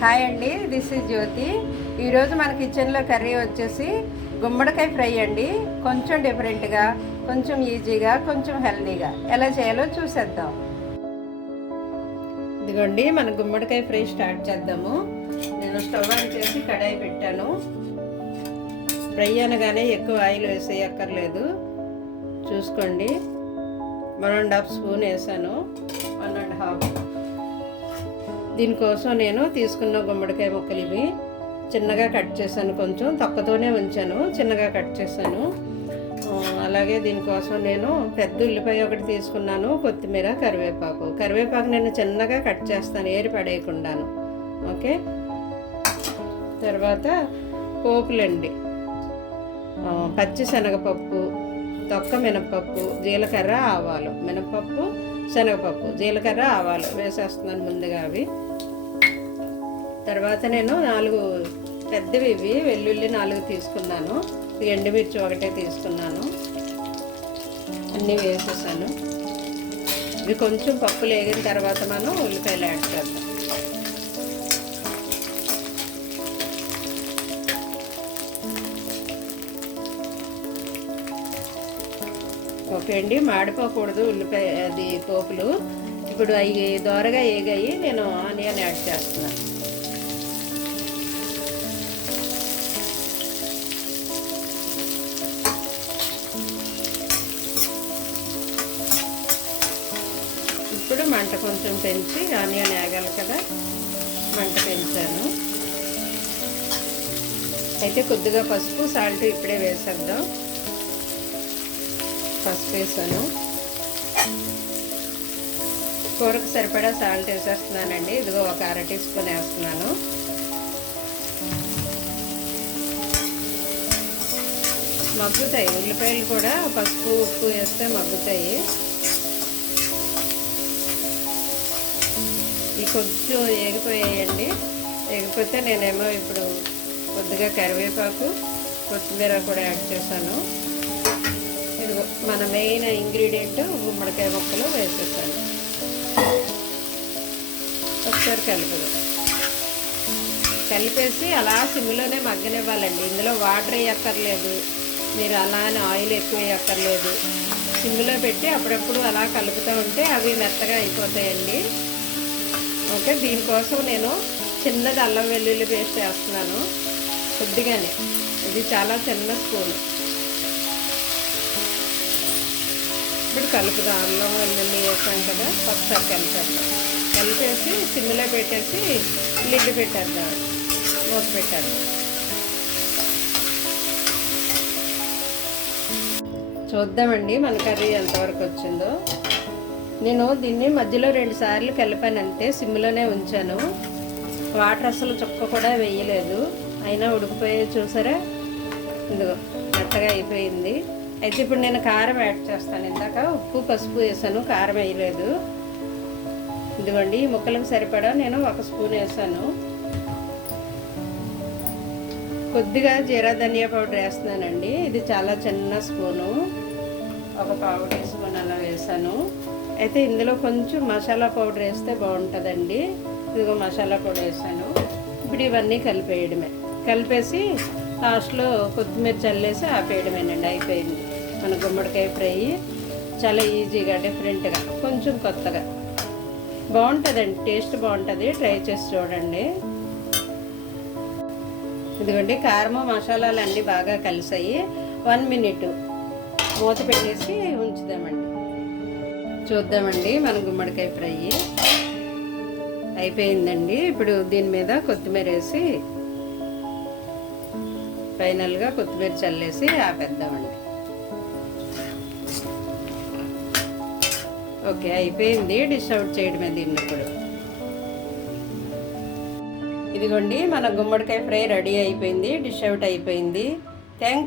Hi అండి, this is జ్యోతి. ఈరోజు మన కిచెన్లో కర్రీ వచ్చేసి గుమ్మడికాయ ఫ్రై అండి. కొంచెం డిఫరెంట్గా, కొంచెం ఈజీగా, కొంచెం హెల్తీగా ఎలా చేయాలో చూసేద్దాం. ఇదిగోండి, మన గుమ్మడికాయ ఫ్రై స్టార్ట్ చేద్దాము. నేను స్టవ్ ఆన్ చేసి కడాయి పెట్టాను. ఫ్రై అనగానే ఎక్కువ ఆయిల్ వేసేయక్కర్లేదు, చూసుకోండి. 1.5 స్పూన్ వేసాను, 1.5. దీనికోసం నేను తీసుకున్న గుమ్మడికాయ ముక్కలు ఇవి చిన్నగా కట్ చేశాను. కొంచెం తక్కువతోనే ఉంచాను, చిన్నగా కట్ చేశాను. అలాగే దీనికోసం నేను పెద్ద ఉల్లిపాయ ఒకటి తీసుకున్నాను, కొత్తిమీర, కరివేపాకు నేను చిన్నగా కట్ చేస్తాను, ఏరి పడేయకుండాను. ఓకే, తర్వాత పోపులండి. పచ్చి శనగపప్పు, తొక్క మినపప్పు, జీలకర్ర, ఆవాలు. మినపప్పు, శనగపప్పు, జీలకర్ర, ఆవాలు వేసేస్తున్నాను ముందుగా అవి. తర్వాత నేను 4 పెద్దవి ఇవి వెల్లుల్లి 4 తీసుకున్నాను. ఎండుమిర్చి 1 తీసుకున్నాను. అన్నీ వేసేసాను. ఇవి కొంచెం పప్పులు వేగిన తర్వాత మనం ఉల్లిపాయలు యాడ్ చేద్దాం. ఓకే అండి, మాడిపోకూడదు ఉల్లిపాయ అది పోపులు. ఇప్పుడు అవి దోరగా వేగాయి, నేను ఆనియన్ యాడ్ చేస్తున్నాను. ఇప్పుడు మంట కొంచెం పెంచి, ఆనియన్ వేగాలి కదా, మంట పెంచాను. అయితే కొద్దిగా పసుపు, సాల్ట్ ఇప్పుడే వేసేద్దాం. పసుపు వేసాను. కూరకు సరిపడా సాల్ట్ వేసేస్తున్నానండి. ఇదిగో 1 అర టీ స్పూన్ వేస్తున్నాను. మగ్గుతాయి ఉల్లిపాయలు కూడా, పసుపు ఉప్పు వేస్తే మగ్గుతాయి. ఈ కొంచెం ఏగిపోయాయండి. ఏగిపోతే నేనేమో ఇప్పుడు కొద్దిగా కరివేపాకు, కొత్తిమీర కూడా యాడ్ చేశాను. మన మెయిన్ ఇంగ్రీడియంట్ గుమ్మడికాయ ముక్కలు వేసేసాను. ఒకసారి కలిపేసి అలా సిమ్లోనే మగ్గనివ్వాలండి. ఇందులో వాటర్ వేయక్కర్లేదు, మీరు అలానే ఆయిల్ ఎక్కువ వేయక్కర్లేదు. సిమ్లో పెట్టి అప్పుడప్పుడు అలా కలుపుతూ ఉంటే అవి మెత్తగా అయిపోతాయండి. ఓకే, దీనికోసం నేను చిన్నది అల్లం వెల్లుల్లి పేస్ట్ వేస్తున్నాను, కొద్దిగానే. ఇది చాలా చిన్న స్పూన్. ఇప్పుడు కలుపుదాం. అల్లం వెల్లుల్లి వేసాం కదా, ఒకసారి కలిపేసి సిమ్లో పెట్టేసి లిడ్ పెట్టేద్దాం, మూత పెట్టేద్దాం. చూద్దామండి మన కర్రీ ఎంతవరకు వచ్చిందో. నేను దీన్ని మధ్యలో 2 సార్లు కలిపాను, అంతే. సిమ్లోనే ఉంచాను. వాటర్ అసలు చుక్క కూడా వేయలేదు, అయినా ఉడికిపోయి చూసారా, ఇదిగో మెత్తగా అయిపోయింది. అయితే ఇప్పుడు నేను కారం యాడ్ చేస్తాను. ఇందాక ఉప్పు పసుపు వేసాను, కారం వేయలేదు. ఇదిగోండి, ఈ ముక్కలకు సరిపడా నేను 1 స్పూన్ వేసాను. కొద్దిగా జీరా ధనియా పౌడర్ వేస్తున్నానండి. ఇది చాలా చిన్న స్పూను, 1 పావు టీ స్పూన్ అలా వేసాను. అయితే ఇందులో కొంచెం మసాలా పౌడర్ వేస్తే బాగుంటుందండి. ఇదిగో మసాలా పౌడర్ వేసాను. ఇప్పుడు ఇవన్నీ కలిపేసి లాస్ట్లో కొత్తిమీర చల్లేసి ఆపేయడమేనండి, అయిపోయింది మన గుమ్మడికాయ ఫ్రై. చాలా ఈజీగా, డిఫరెంట్గా, కొంచెం కొత్తగా బాగుంటుందండి. టేస్ట్ బాగుంటుంది, ట్రై చేసి చూడండి. ఇదిగోండి, కారము మసాలాలు అన్నీ బాగా కలిసాయి. 1 మినిట్ మూత పెట్టేసి ఉంచుదామండి. చూద్దామండి మన గుమ్మడికాయ ఫ్రై అయిపోయిందండి. ఇప్పుడు దీని మీద కొత్తిమీర వేసి, ఫైనల్గా కొత్తిమీర చల్లేసి ఆపేద్దామండి. ఓకే, అయిపోయింది. డిష్ అవుట్ చేయడమే దీన్ని ఇప్పుడు. ఇదిగోండి, మన గుమ్మడికాయ ఫ్రై రెడీ అయిపోయింది, డిష్ అవుట్ అయిపోయింది. Thank you.